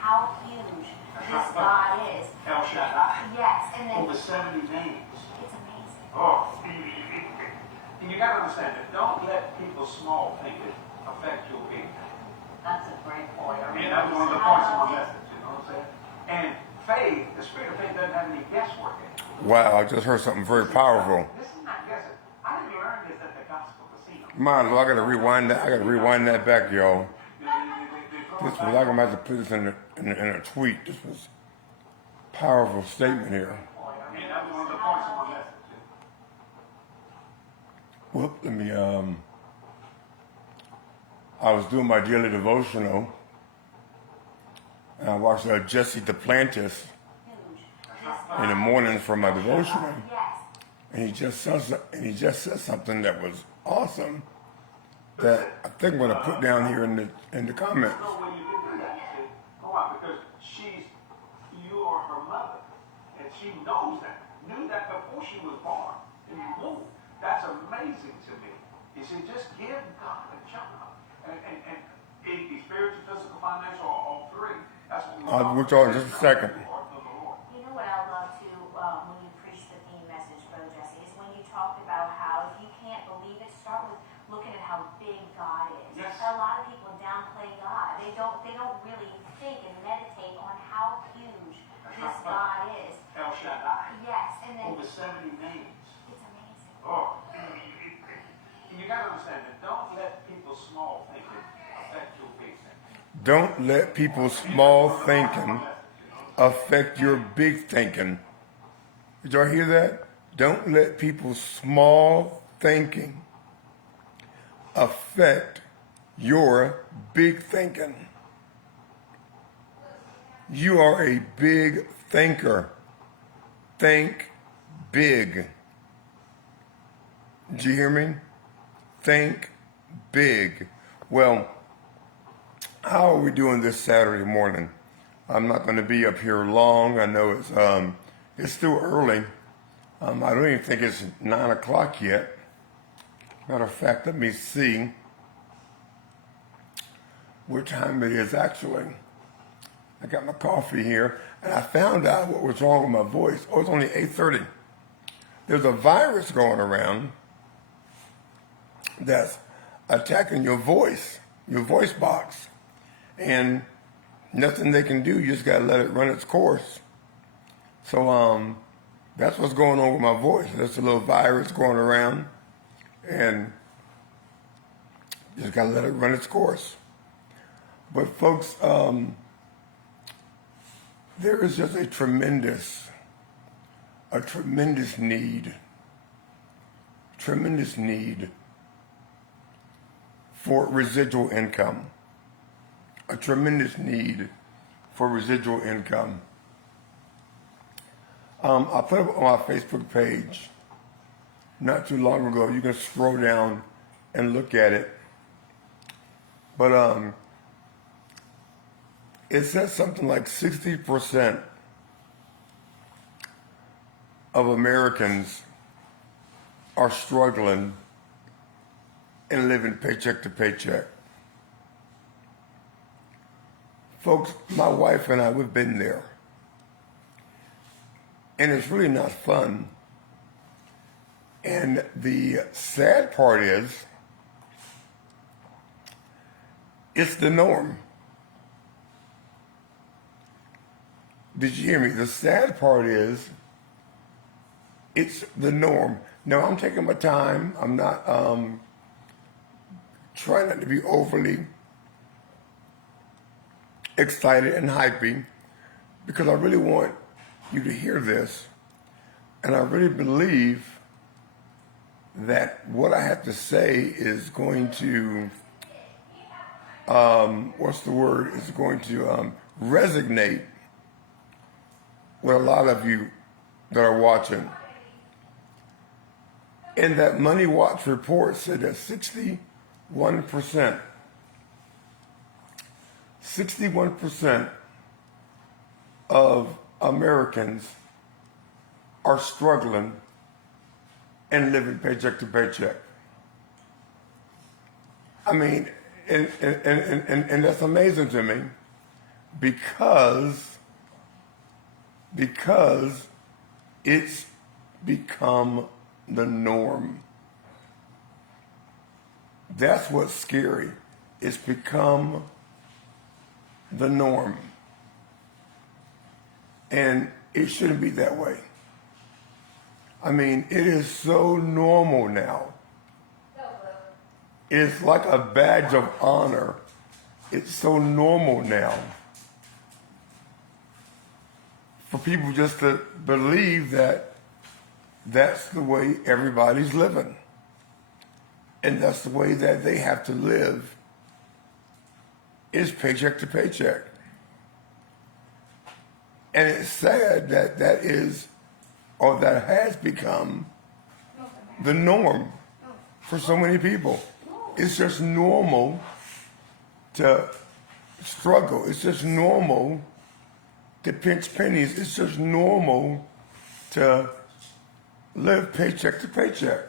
how huge this God is. El Shaddai. Yes, and then Over 70 names. it's amazing. Oh, and you got to understand that. Don't let people's small thinking affect your big thinking. That's a great point. And that's one of the points of my message, you know what I'm saying? And faith, the spirit of faith doesn't have any guesswork in it. Wow, I just heard something very powerful. This is not guessing. I didn't learn this at the gospel casino. Might as well, I gotta rewind that. I gotta rewind that back, y'all. This was, I'm gonna have to put this in a tweet. This was a powerful statement here. And that was one of the points of my message. Whoop, let me, I was doing my daily devotional, and I watched Jesse Duplantis in the mornings for my devotional, and he just said something that was awesome that I think I'm gonna put down here in the comments. No way you can do that. See? Why? Because you are her mother, and she knows that, knew that before she was born in the womb. That's amazing to me. You see, just give God a job, and it be spiritual, physical, financial, or all three. That's what I'll with y'all in just a second. You know what I love too when you preach the theme message, Brother Jesse, is when you talked about how if you can't believe it, start with looking at how big God is. Yes. A lot of people downplay God. They don't really think and meditate on how huge this God is. El Shaddai. Yes, and then Over 70 names. it's amazing. Oh, and you got to understand that. Don't let people's small thinking affect your big thinking. Don't let people's small thinking affect your big thinking. Did y'all hear that? Don't let people's small thinking affect your big thinking. You are a big thinker. Think big. Did you hear me? Think big. Well, how are we doing this Saturday morning? I'm not going to be up here long. I know it's still early. I don't even think it's 9 o'clock yet. Matter of fact, let me see what time it is actually. I got my coffee here, and I found out what was wrong with my voice. Oh, it's only 8:30. There's a virus going around that's attacking your voice box. And nothing they can do, you just gotta let it run its course. So that's what's going on with my voice. There's a little virus going around, and you just gotta let it run its course. But folks, there is just a tremendous need for residual income. A tremendous need for residual income. I put it on my Facebook page not too long ago. You can scroll down and look at it. But it says something like 60% of Americans are struggling and living paycheck to paycheck. Folks, my wife and I, we've been there. And it's really not fun. And the sad part is, it's the norm. Did you hear me? The sad part is, it's the norm. Now, I'm taking my time. I'm not trying not to be overly excited and hypey, because I really want you to hear this, and I really believe that what I have to say is going to is going to resonate with a lot of you that are watching. And that Money Watch report said that 61% of Americans are struggling and living paycheck to paycheck. I mean, and that's amazing to me. because it's become the norm. That's what's scary. It's become the norm. And it shouldn't be that way. I mean, it is so normal now. It's like a badge of honor. It's so normal now for people just to believe that that's the way everybody's living. And that's the way that they have to live, is paycheck to paycheck. And it's sad that that is, or that has become, the norm for so many people. It's just normal to struggle. It's just normal to pinch pennies. It's just normal to live paycheck to paycheck.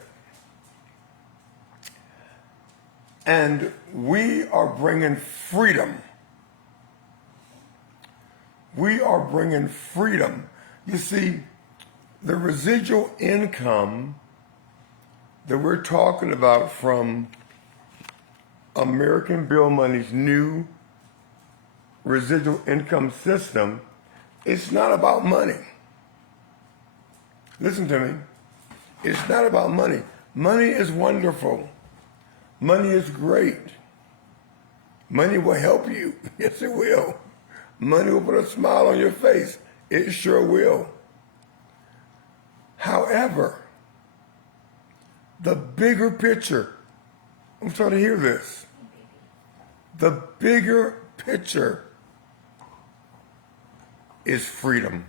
And we are bringing freedom. We are bringing freedom. You see, the residual income that we're talking about from American Bill Money's new residual income system, it's not about money. Listen to me. It's not about money. Money is wonderful. Money is great. Money will help you. Yes, it will. Money will put a smile on your face. It sure will. However, the bigger picture, I'm trying to hear this. The bigger picture is freedom.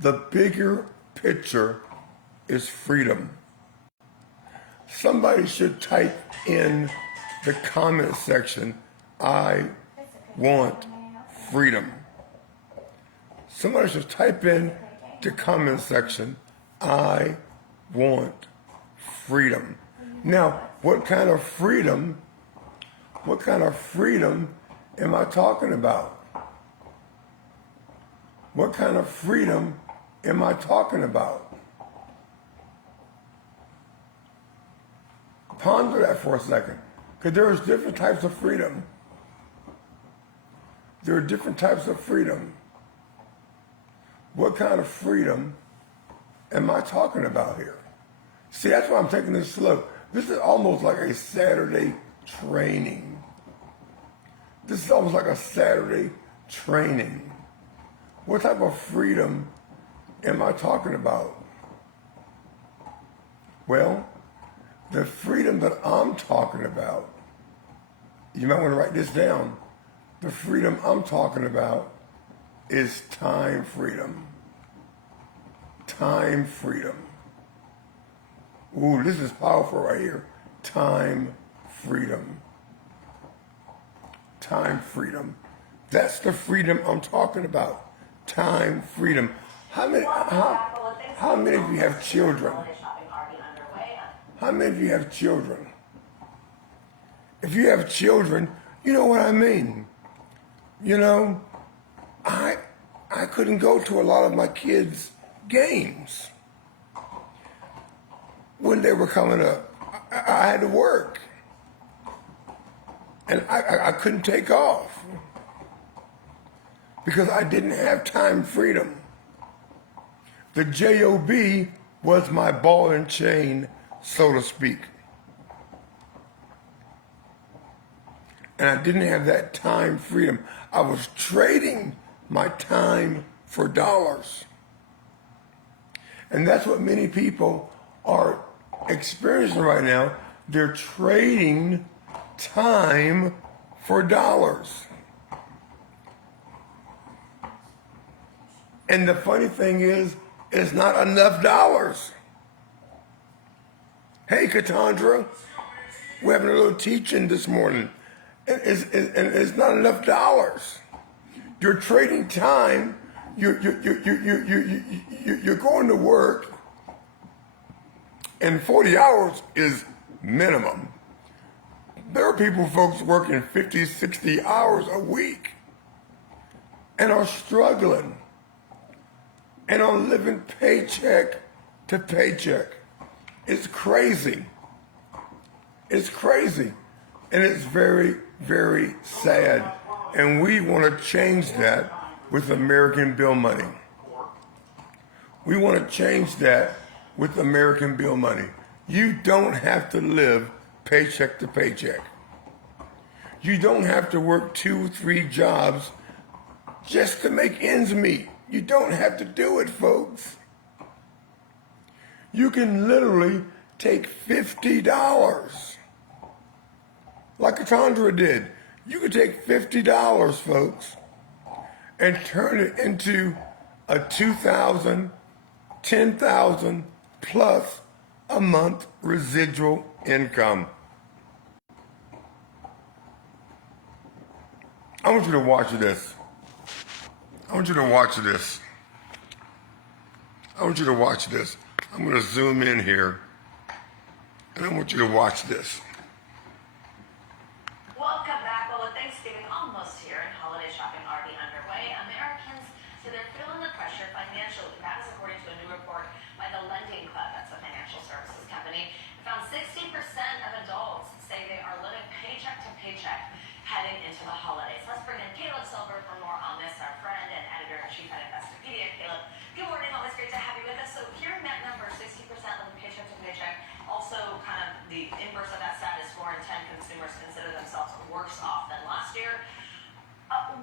The bigger picture is freedom. Somebody should type in the comment section, I want freedom. Somebody should type in the comment section, I want freedom. Now, what kind of freedom am I talking about? What kind of freedom am I talking about? Ponder that for a second, because there's different types of freedom. There are different types of freedom. What kind of freedom am I talking about here? See, that's why I'm taking this slow. This is almost like a Saturday training. This is almost like a Saturday training. What type of freedom am I talking about? Well, the freedom that I'm talking about, you might want to write this down. The freedom I'm talking about is time freedom. Time freedom. Ooh, this is powerful right here. Time freedom. Time freedom. That's the freedom I'm talking about. Time freedom. How many of you have children? How many of you have children? If you have children, you know what I mean. You know, I couldn't go to a lot of my kids' games when they were coming up. I had to work. And I couldn't take off because I didn't have time freedom. The job was my ball and chain, so to speak. And I didn't have that time freedom. I was trading my time for dollars. And that's what many people are experiencing right now. They're trading time for dollars. And the funny thing is, it's not enough dollars. Hey, Katandra, we're having a little teaching this morning. And it's not enough dollars. You're trading time. You're going to work, and 40 hours is minimum. There are people, folks, working 50, 60 hours a week and are struggling and are living paycheck to paycheck. It's crazy. It's crazy. And it's very, very sad. And we want to change that with American Bill money. We want to change that with American Bill money. You don't have to live paycheck to paycheck. You don't have to work 2, 3 jobs just to make ends meet. You don't have to do it, folks. You can literally take $50, like Katandra did. You can take $50, folks, and turn it into a $2,000, $10,000 plus a month residual income. I want you to watch this. I want you to watch this. I want you to watch this. I'm going to zoom in here, and I want you to watch this. Welcome back. Well, with Thanksgiving almost here and holiday shopping already underway, Americans say they're feeling the pressure financially. That is according to a new report by the Lending Club. That's a financial services company. It found 60% of adults say they are living paycheck to paycheck heading into the holidays. Let's bring in Caleb Silver for more on this, our friend and editor-in-chief at Investopedia. Caleb, good morning. Always great to have you with us. So hearing that number, 60% living paycheck to paycheck, also kind of the inverse of that stat is 4 in 10 consumers consider themselves worse off than last year.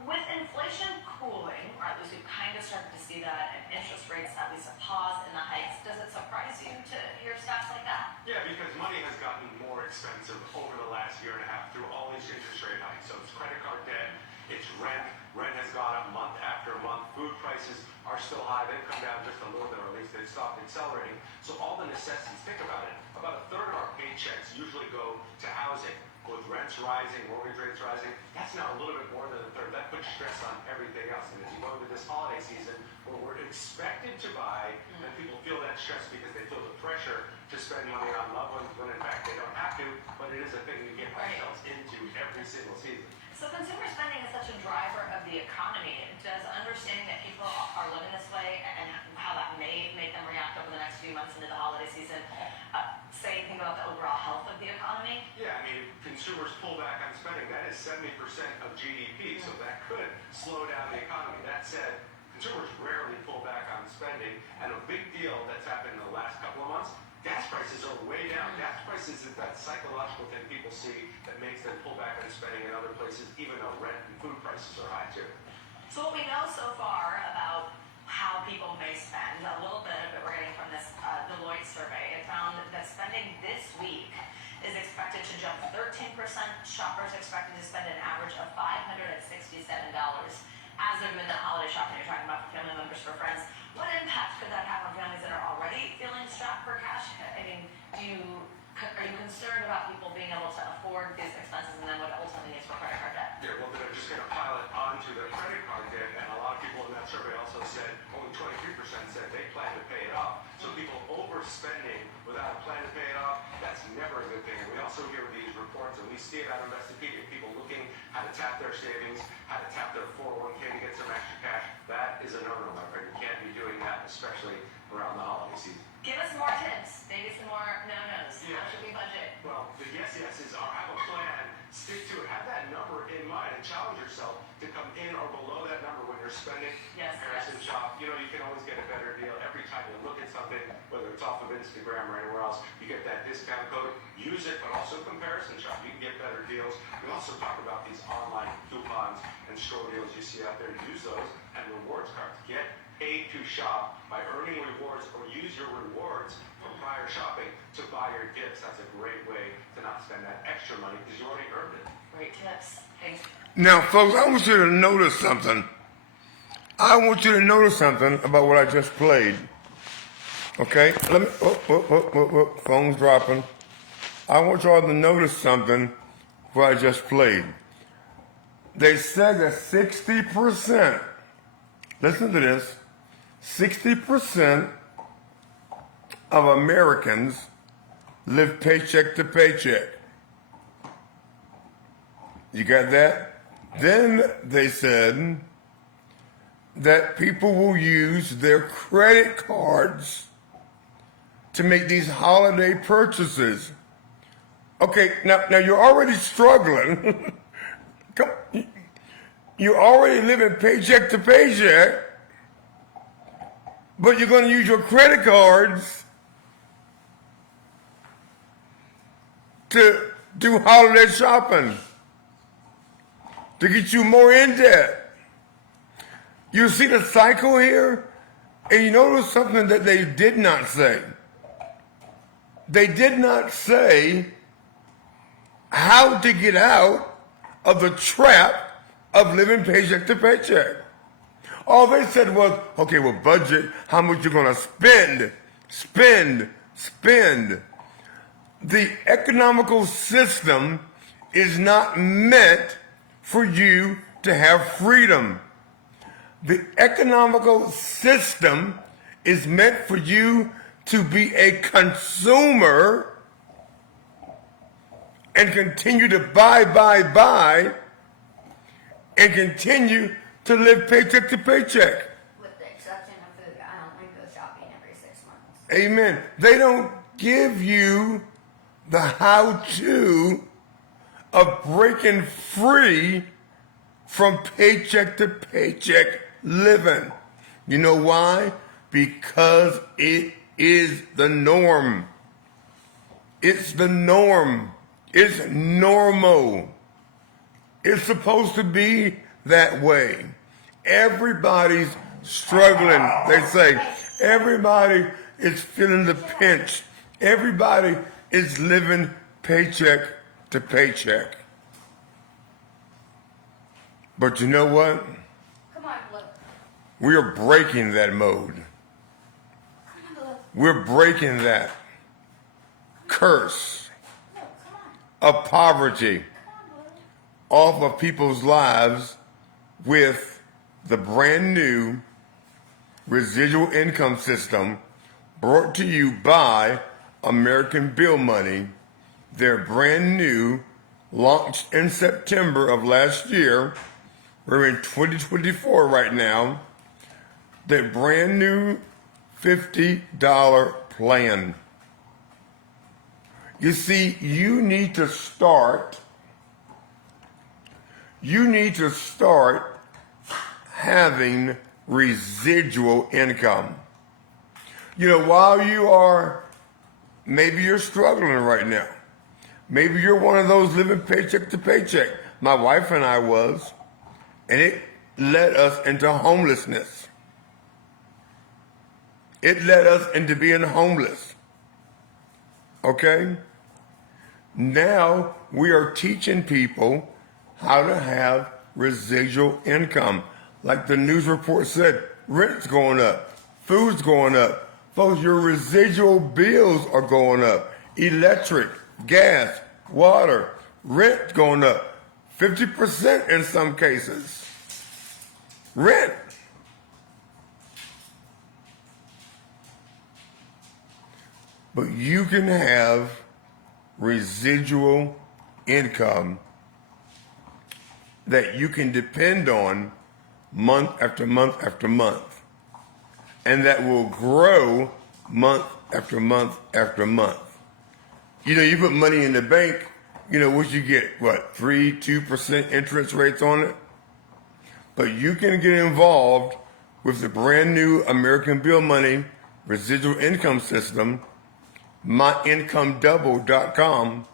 With inflation cooling, or at least we've kind of started to see that, and interest rates at least a pause in the hikes, does it surprise you to hear stats like that? Yeah, because money has gotten more expensive over the last year and a half through all these interest rate hikes. So it's credit card debt, it's rent. Rent has gone up month after month. Food prices are still high. They've come down just a little bit, or at least they've stopped accelerating. So all the necessities, think about it. About a third of our paychecks usually go to housing. With rents rising, mortgage rates rising, that's now a little bit more than a third. That puts stress on everything else. And as you go into this holiday season, where we're expected to buy, and people feel that stress because they feel the pressure to spend money on loved ones, when in fact they don't have to, but it is a thing we get ourselves into every single season. So consumer spending is such a driver of the economy. Does understanding that people are living this way and how that may make them react over the next few months into the holiday season say anything about the overall health of the economy? Yeah, I mean, consumers pull back on spending. That is 70% of GDP, so that could slow down the economy. That said, consumers rarely pull back on spending, and a big deal that's happened in the last couple of months, gas prices are way down. Gas prices is that psychological thing people see that makes them pull back on spending in other places, even though rent and food prices are high too. So what we know so far about how people may spend, a little bit of it we're getting from this Deloitte survey, it found that spending this week is expected to jump 13%. Shoppers expected to spend an average of $567 as they're in the holiday shopping. You're talking about for family members, for friends. What impact could that have on families that are already feeling strapped for cash? I mean, are you concerned about people being able to afford these expenses and then what it ultimately means for credit card debt? Yeah, well, they're just going to pile it onto their credit card debt, and a lot of people in that survey also said, only 23% said they plan to pay it off. So people overspending without a plan to pay it off, that's never a good thing. And we also hear these reports, and we see it on Investopedia, people looking how to tap their savings, how to tap their 401k to get some extra cash. That is a no-no, my friend. You can't be doing that, especially around the holiday season. Give us more tips, maybe some more no-nos. Yeah. How should we budget? Well, the yeses are have a plan, stick to it, have that number in mind, and challenge yourself to come in or below that number when you're spending. Yes, Comparison shop. You know, you can always get a better deal every time you look at something, whether it's off of Instagram or anywhere else. You get that discount code, use it, but also comparison shop. You can get better deals. We also talk about these online coupons and store deals you see out there. Use those, and rewards cards. Get paid to shop by earning rewards, or use your rewards from prior shopping to buy your gifts. That's a great way to not spend that extra money because you already earned it. Great tips. Thanks. Now, folks, I want you to notice something. I want you to notice something about what I just played. Okay? Let me. Phone's dropping. I want y'all to notice something what I just played. They said that 60%, listen to this, 60% of Americans live paycheck to paycheck. You got that? Then they said that people will use their credit cards to make these holiday purchases. Okay, now you're already struggling. You're already living paycheck to paycheck, but you're going to use your credit cards to do holiday shopping, to get you more in debt. You see the cycle here? And you notice something that they did not say. They did not say how to get out of the trap of living paycheck to paycheck. All they said was, okay, well, budget how much you're going to spend. The economical system is not meant for you to have freedom. The economical system is meant for you to be a consumer and continue to buy, and continue to live paycheck to paycheck. With the exception of food, I only go shopping every 6 months. Amen. They don't give you the how-to of breaking free from paycheck to paycheck living. You know why? Because it is the norm. It's the norm. It's normal. It's supposed to be that way. Everybody's struggling. They say everybody is feeling the pinch. Everybody is living paycheck to paycheck. But you know what? Come on, Blue. We are breaking that mode. Come on, Blue. We're breaking that curse No, come on. of poverty Come on, Blue. off of people's lives with the brand new residual income system brought to you by American Bill Money. Their brand new, launched in September of last year. We're in 2024 right now. Their brand new $50 plan. You see, you need to start having residual income. You know, while you are, maybe you're struggling right now. Maybe you're one of those living paycheck to paycheck. My wife and I was, and it led us into homelessness. It led us into being homeless. Okay? Now we are teaching people how to have residual income. Like the news report said, rent's going up, food's going up. Folks, your residual bills are going up. Electric, gas, water, rent going up. 50% in some cases. Rent. But you can have residual income that you can depend on month after month after month, and that will grow month after month after month. You know, you put money in the bank, you know, what you get, what, 2% interest rates on it? But you can get involved with the brand new American Bill Money residual income system, myIncomeDouble.com,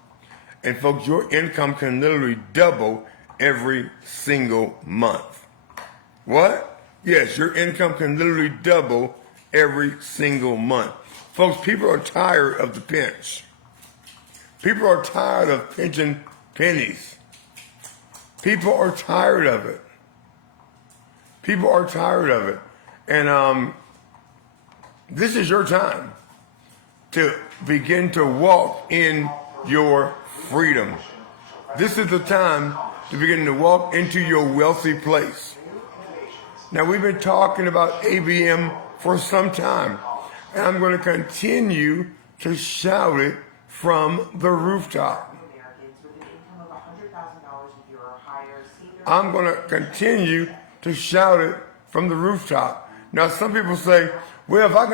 and folks, your income can literally double every single month. What? Yes, your income can literally double every single month. Folks, people are tired of the pinch. People are tired of pinching pennies. People are tired of it. People are tired of it. And this is your time to begin to walk in your freedom. This is the time to begin to walk into your wealthy place. Now, we've been talking about ABM for some time, and I'm going to continue to shout it from the rooftop. Americans with an income of $100,000 of your higher senior. I'm going to continue to shout it from the rooftop. Now, some people say, well, if I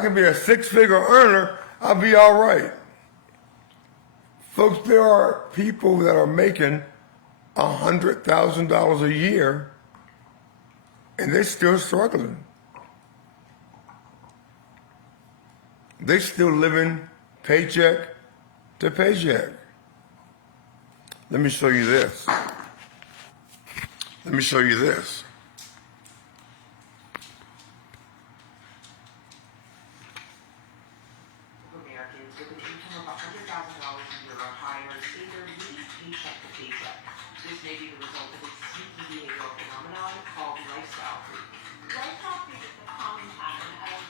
can be a six-figure earner, I'll be all right. Folks, there are people that are making $100,000 a year, and they're still struggling. They're still living paycheck to paycheck. Let me show you this. Let me show you this. Americans with an income of $100,000 a year or higher say they're living paycheck to paycheck. This may be the result of a sneaky behavioral phenomenon called lifestyle creep. Lifestyle creep is the common pattern of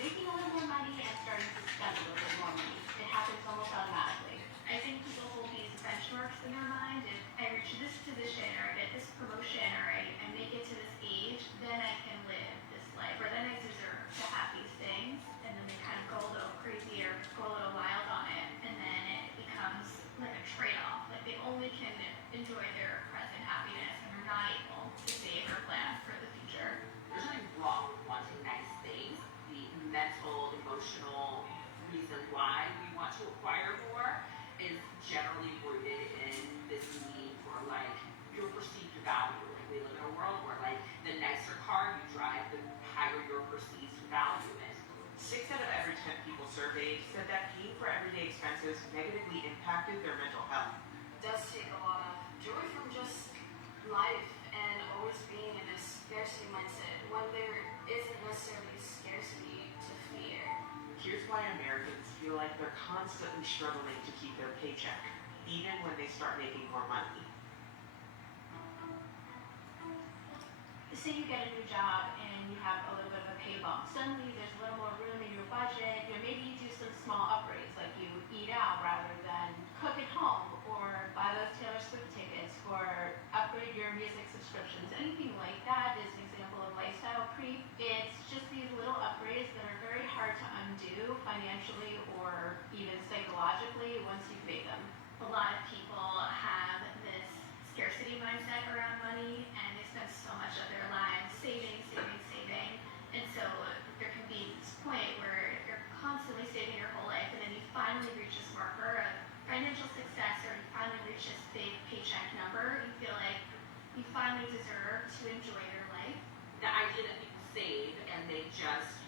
making a little more money and starting to spend a little bit more money. It happens almost automatically. I think people hold these benchmarks in their mind. If I reach this position or I get this promotion or I make it to this age, then I can live this life, or then I deserve to have these things. And then they kind of go a little crazy or go a little wild on it, and then it becomes like a trade-off. Like they only can enjoy their present happiness and they're not able to save or plan for the future. There's nothing wrong with wanting nice things. The mental, emotional reason why we want to acquire more is generally rooted in this need for like your perceived value. Like we live in a world where like the nicer car you drive, the higher your perceived value is. 6 out of every 10 people surveyed said that paying for everyday expenses negatively impacted their mental health. It does take a lot of joy from just life and always being in a scarcity mindset when there isn't necessarily scarcity to fear. Here's why Americans feel like they're constantly struggling to keep their paycheck, even when they start making more money. Say you get a new job and you have a little bit of a pay bump. Suddenly there's a little more room in your budget. You know, maybe you do some small upgrades, like you eat out rather than cook at home, or buy those Taylor Swift tickets, or upgrade your music subscriptions. Anything like that is an example of lifestyle creep. It's just these little upgrades that are very hard to undo financially or even psychologically once you've made them. A lot of people have this scarcity mindset around money, and they spend so much of their lives saving. And so there can be this point where you're constantly saving your whole life, and then you finally reach this marker of financial success, or you finally reach this big paycheck number. You feel like you finally deserve to enjoy your life. The idea that people save and they just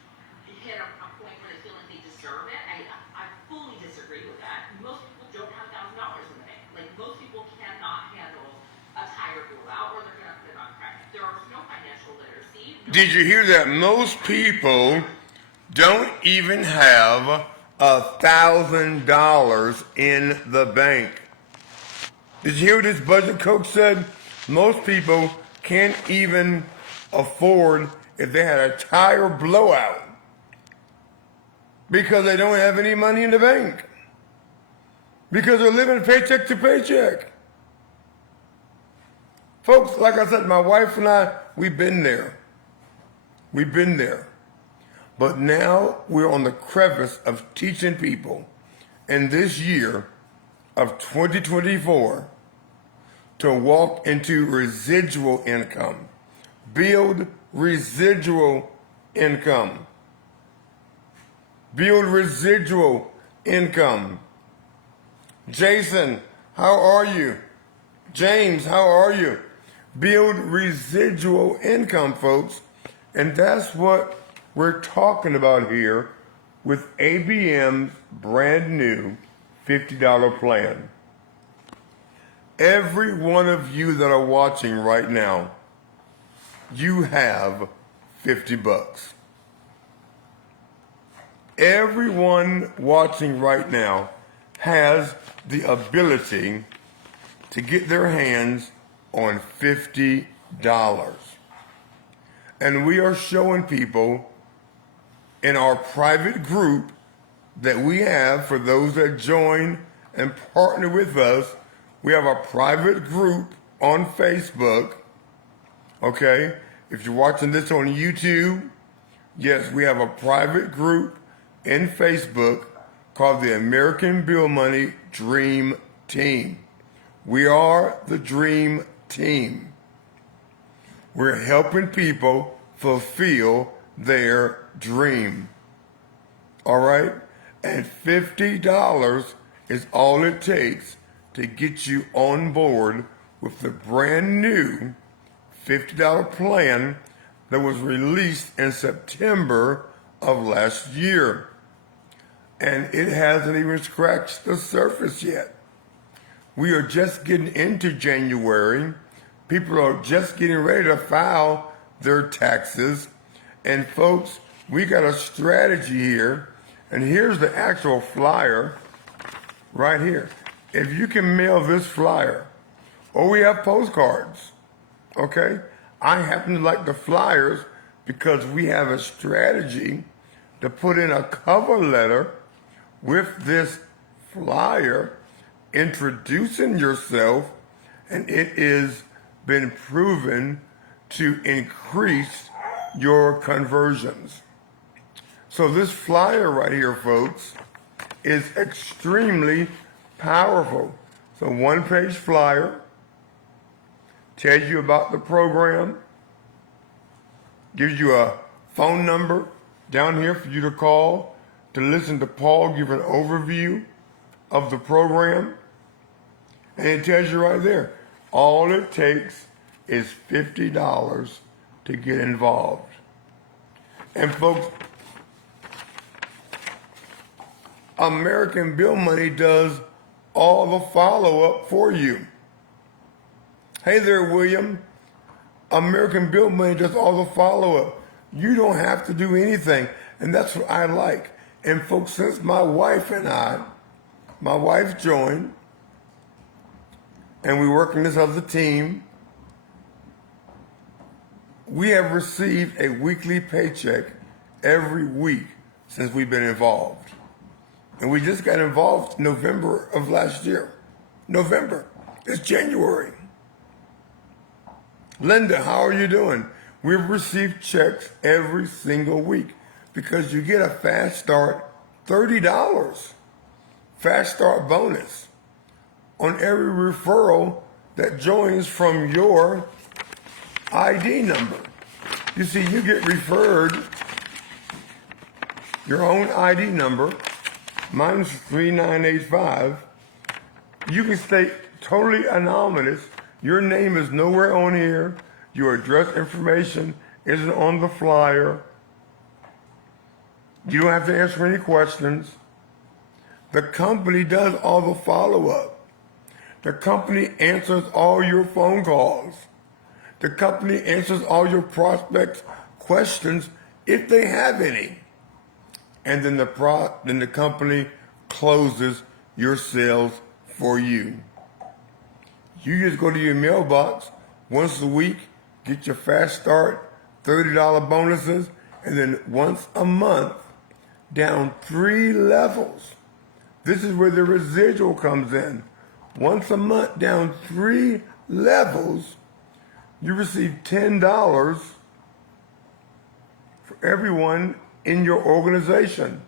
hit a point where they feel like they deserve it, I fully disagree with that. Most people don't have $1,000 in the bank. Like most people cannot handle a tire blowout, or they're going to put it on credit. There is no financial literacy. Did you hear that? Most people don't even have $1,000 in the bank. Did you hear what this budget coach said? Most people can't even afford if they had a tire blowout because they don't have any money in the bank, because they're living paycheck to paycheck. Folks, like I said, my wife and I, we've been there. We've been there. But now we're on the crevice of teaching people in this year of 2024 to walk into residual income. Build residual income. Build residual income. Jason, how are you? James, how are you? Build residual income, folks. And that's what we're talking about here with ABM's brand new $50 plan. Every one of you that are watching right now, you have $50. Everyone watching right now has the ability to get their hands on $50. And we are showing people in our private group that we have, for those that join and partner with us, we have a private group on Facebook. Okay? If you're watching this on YouTube, yes, we have a private group in Facebook called the American Bill Money Dream Team. We are the dream team. We're helping people fulfill their dream. All right? And $50 is all it takes to get you on board with the brand new $50 plan that was released in September of last year. And it hasn't even scratched the surface yet. We are just getting into January. People are just getting ready to file their taxes. And folks, we got a strategy here. And here's the actual flyer right here. If you can mail this flyer, or we have postcards, okay? I happen to like the flyers because we have a strategy to put in a cover letter with this flyer introducing yourself, and it is been proven to increase your conversions. So this flyer right here, folks, is extremely powerful. So one-page flyer, tells you about the program, gives you a phone number down here for you to call to listen to Paul give an overview of the program. And it tells you right there, all it takes is $50 to get involved. And folks, American Bill Money does all the follow-up for you. Hey there, William. American Bill Money does all the follow-up. You don't have to do anything, and that's what I like. And folks, since my wife joined, and we work in this other team, we have received a weekly paycheck every week since we've been involved. And we just got involved November of last year. November. It's January. Linda, how are you doing? We've received checks every single week because you get a Fast Start $30 Fast Start bonus on every referral that joins from your ID number. You see, you get referred your own ID number. Mine's 3985. You can stay totally anonymous. Your name is nowhere on here. Your address information isn't on the flyer. You don't have to answer any questions. The company does all the follow-up. The company answers all your phone calls. The company answers all your prospects' questions if they have any. And then the company closes your sales for you. You just go to your mailbox once a week, get your Fast Start $30 bonuses, and then once a month, down 3 levels. This is where the residual comes in. Once a month, down 3 levels, you receive $10 for everyone in your organization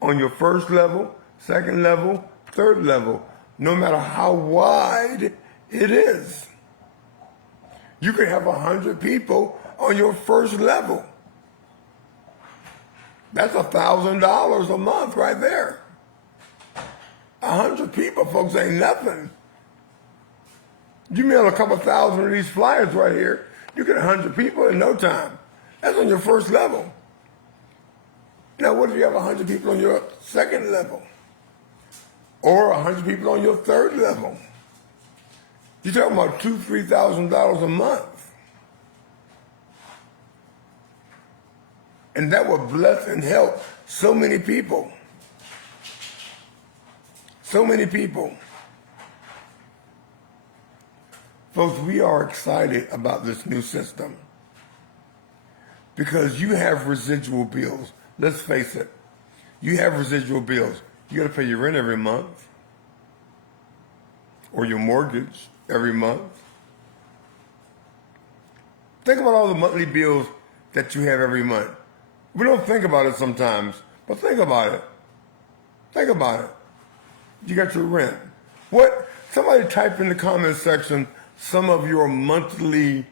on your first level, second level, third level, no matter how wide it is. You could have 100 people on your first level. That's $1,000 a month right there. 100 people, folks, ain't nothing. You mail a couple thousand of these flyers right here, you get 100 people in no time. That's on your first level. Now, what if you have 100 people on your second level? Or 100 people on your third level? You're talking about $2,000, $3,000 a month. And that would bless and help so many people. So many people. Folks, we are excited about this new system because you have residual bills. Let's face it. You have residual bills. You got to pay your rent every month or your mortgage every month. Think about all the monthly bills that you have every month. We don't think about it sometimes, but think about it. Think about it. You got your rent. Somebody type in the comment section some of your monthly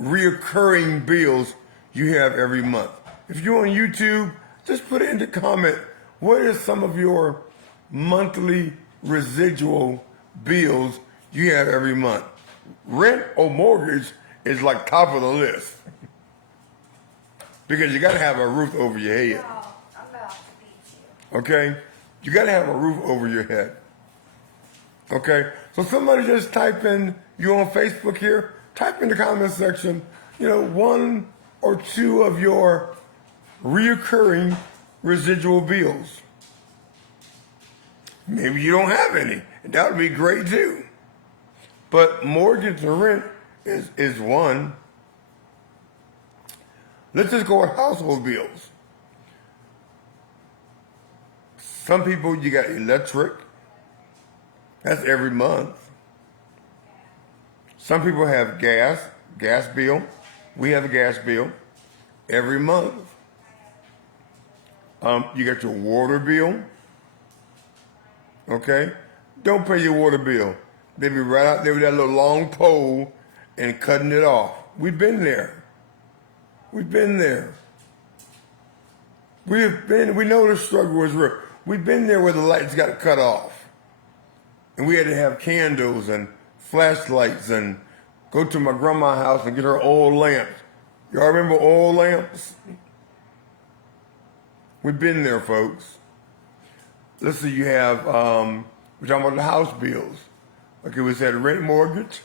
reoccurring bills you have every month. If you're on YouTube, just put it in the comment. What is some of your monthly residual bills you have every month? Rent or mortgage is like top of the list. Because you got to have a roof over your head. Oh, I'm about to beat you. Okay? You got to have a roof over your head. Okay? So somebody just type in, you on Facebook here, type in the comment section, one or two of your reoccurring residual bills. Maybe you don't have any, and that would be great too. But mortgage and rent is one. Let's just go with household bills. Some people, you got electric. That's every month. Some people have gas bill. We have a gas bill every month. You got your water bill. Okay? Don't pay your water bill. They be right out there with that little long pole and cutting it off. We've been there. We've been there. We know the struggle was real. We've been there where the lights got cut off. And we had to have candles and flashlights and go to my grandma's house and get her oil lamps. Y'all remember oil lamps? We've been there, folks. Let's see, you have, we're talking about the house bills. Okay, we said rent, mortgage,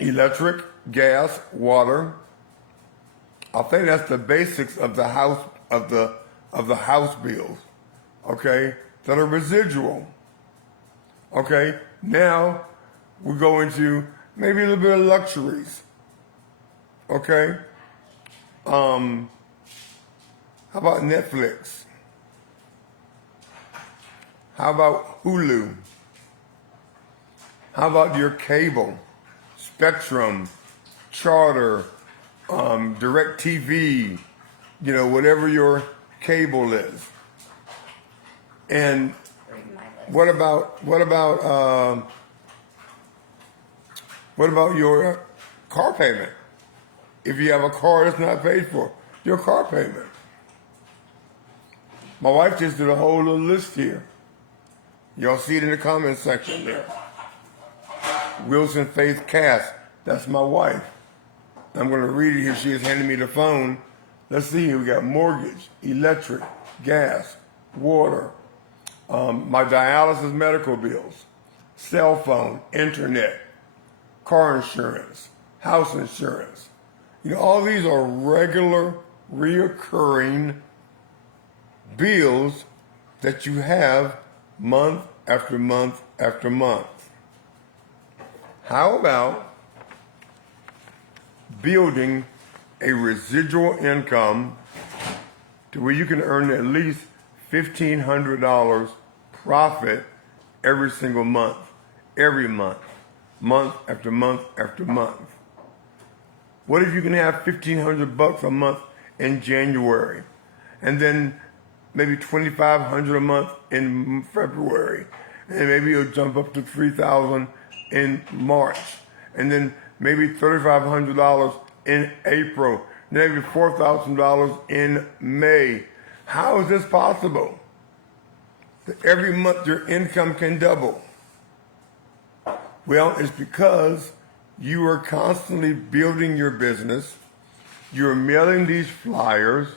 electric, gas, water. I think that's the basics of the house of the house bills. Okay, that are residual. Okay, now we go into maybe a little bit of luxuries. Okay, how about Netflix? How about Hulu? How about your cable, Spectrum, Charter, Direct TV, whatever your cable is. And what about your car payment? If you have a car that's not paid for, your car payment. My wife just did a whole little list here. Y'all see it in the comment section there. Wilson Faith Cass, that's my wife. I'm going to read it here. She has handed me the phone. Let's see here. We got mortgage, electric, gas, water, my dialysis medical bills, cell phone, internet, car insurance, house insurance. All these are regular, reoccurring bills that you have month after month after month. How about building a residual income to where you can earn at least $1,500 profit every single month, month after month after month? What if you can have $1,500 a month in January, and then maybe $2,500 a month in February, and maybe it'll jump up to $3,000 in March, and then maybe $3,500 in April, maybe $4,000 in May. How is this possible? That every month your income can double. Well, it's because you are constantly building your business. You're mailing these flyers,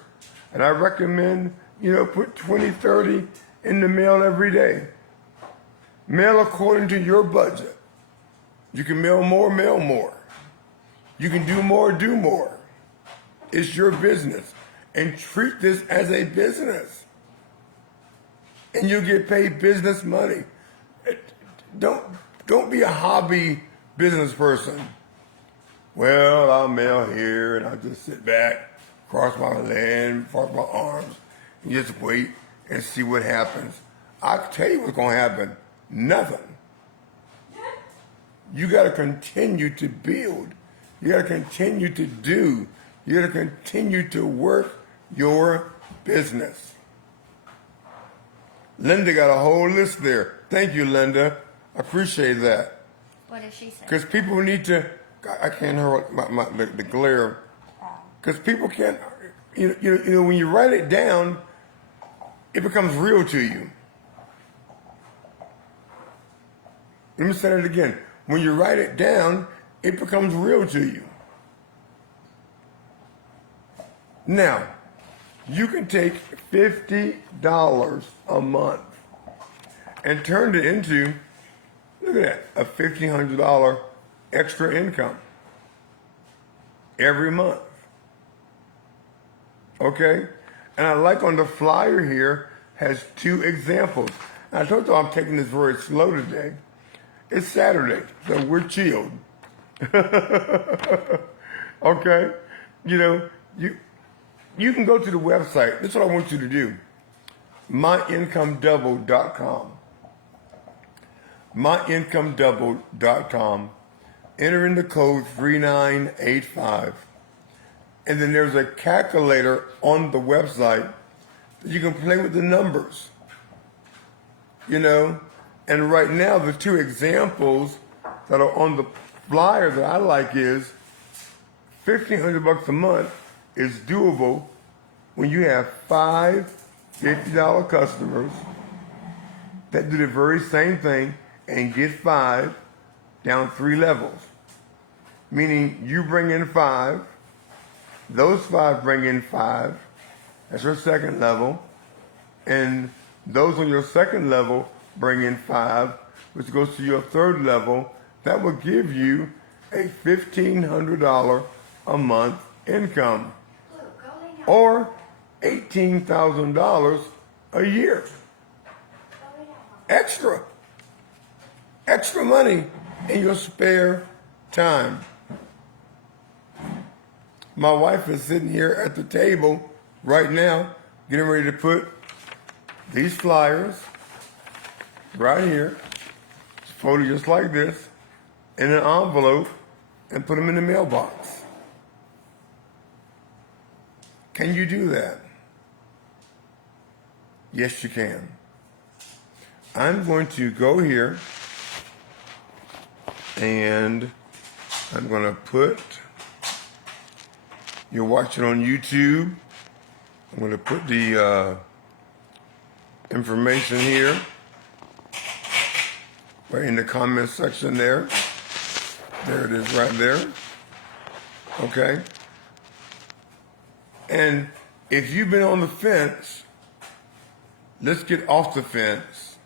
and I recommend, put 20, 30 in the mail every day. Mail according to your budget. You can mail more. You can do more. It's your business. And treat this as a business. And you'll get paid business money. Don't be a hobby business person. Well, I'll mail here and I'll just sit back, cross my arms, and just wait and see what happens. I'll tell you what's going to happen. Nothing. You got to continue to build. You got to continue to do. You got to continue to work your business. Linda got a whole list there. Thank you, Linda. I appreciate that. What did she say? Because people need to, I can't hear the glare. Because people can't, you know, when you write it down, it becomes real to you. Let me say that again. When you write it down, it becomes real to you. Now, you can take $50 a month and turn it into, look at that, a $1,500 extra income every month. Okay? And I like on the flyer here has 2 examples. And I told you I'm taking this very slow today. It's Saturday, so we're chilled. Okay? You know, you can go to the website. This is what I want you to do. MyIncomeDouble.com. MyIncomeDouble.com. Enter in the code 3985. And then there's a calculator on the website that you can play with the numbers. You know? And right now, the 2 examples that are on the flyer that I like is $1,500 a month is doable when you have 5 $50 customers that do the very same thing and get 5 down 3 levels. Meaning you bring in 5, those 5 bring in 5, that's your second level, and those on your second level bring in 5, which goes to your third level. That will give you a $1,500 a month income, or $18,000 a year. Extra money in your spare time. My wife is sitting here at the table right now, getting ready to put these flyers right here, folded just like this, in an envelope and put them in the mailbox. Can you do that? Yes, you can. I'm going to go here and I'm going to put, you're watching on YouTube, I'm going to put the information here, right in the comment section there. There it is right there. Okay? And if you've been on the fence, let's get off the fence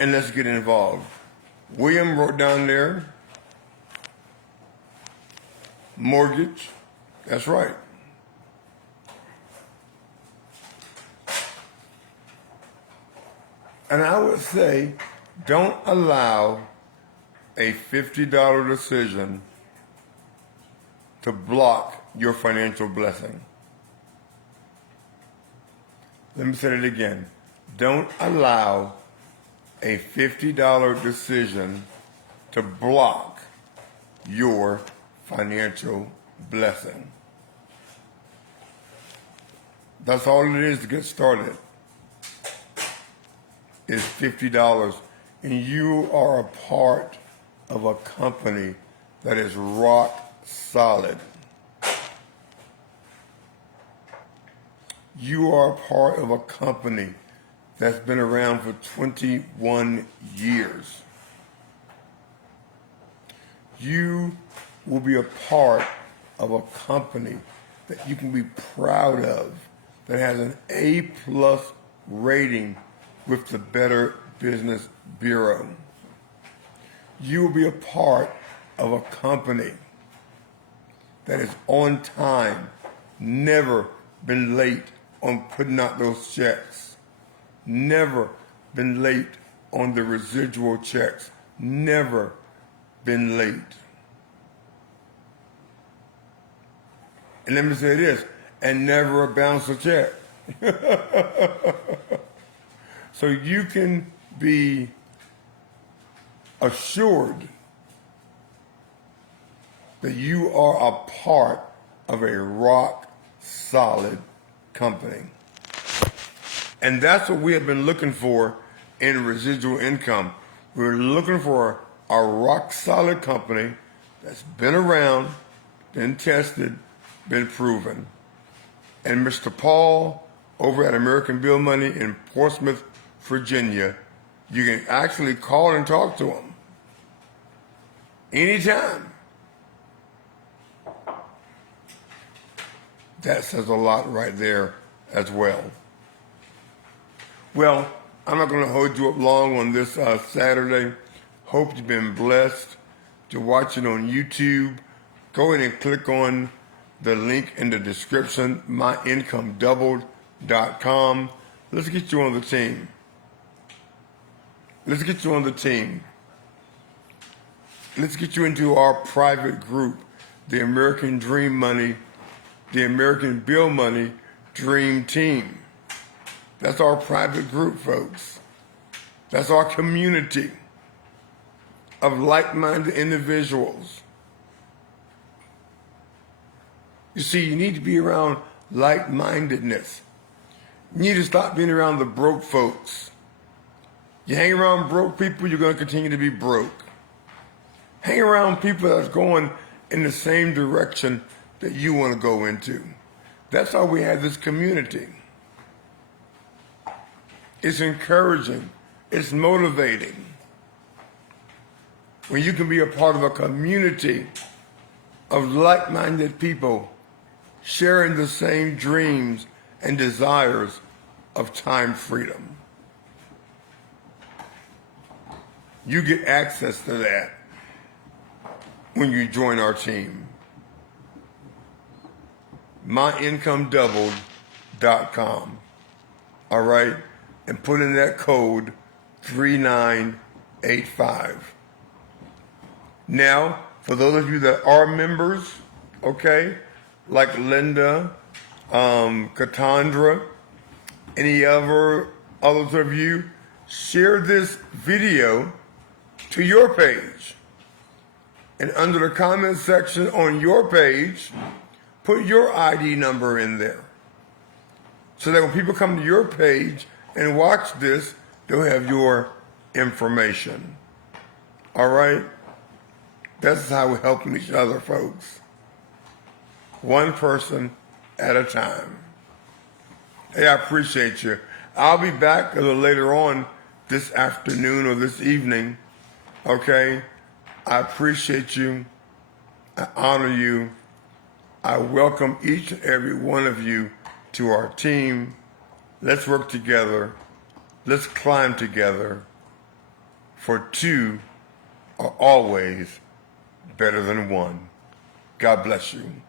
and let's get involved. William wrote down there, mortgage. That's right. And I would say, don't allow a $50 decision to block your financial blessing. Let me say it again. Don't allow a $50 decision to block your financial blessing. That's all it is to get started. Is $50, and you are a part of a company that is rock solid. You are a part of a company that's been around for 21 years. You will be a part of a company that you can be proud of, that has an A+ rating with the Better Business Bureau. You will be a part of a company that is on time, never been late on putting out those checks, never been late on the residual checks, never been late. And let me say this, and never bounce a check. So you can be assured that you are a part of a rock solid company. And that's what we have been looking for in residual income. We're looking for a rock solid company that's been around, been tested, been proven. And Mr. Paul over at American Bill Money in Portsmouth, Virginia, you can actually call and talk to him anytime. That says a lot right there as well. Well, I'm not going to hold you up long on this Saturday. Hope you've been blessed to watch it on YouTube. Go ahead and click on the link in the description, myIncomeDoubled.com. Let's get you on the team. Let's get you on the team. Let's get you into our private group, the American Dream Money, the American Bill Money Dream Team. That's our private group, folks. That's our community of like-minded individuals. You see, you need to be around like-mindedness. You need to stop being around the broke folks. You hang around broke people, you're going to continue to be broke. Hang around people that's going in the same direction that you want to go into. That's how we have this community. It's encouraging. It's motivating. When you can be a part of a community of like-minded people sharing the same dreams and desires of time freedom. You get access to that when you join our team. myIncomeDoubled.com. All right? And put in that code 3985. Now, for those of you that are members, okay, like Linda, Katandra, any others of you, share this video to your page. And under the comment section on your page, put your ID number in there. So that when people come to your page and watch this, they'll have your information. All right? That's how we're helping each other, folks. One person at a time. Hey, I appreciate you. I'll be back a little later on this afternoon or this evening. Okay? I appreciate you. I honor you. I welcome each and every one of you to our team. Let's work together. Let's climb together. For two are always better than one. God bless you.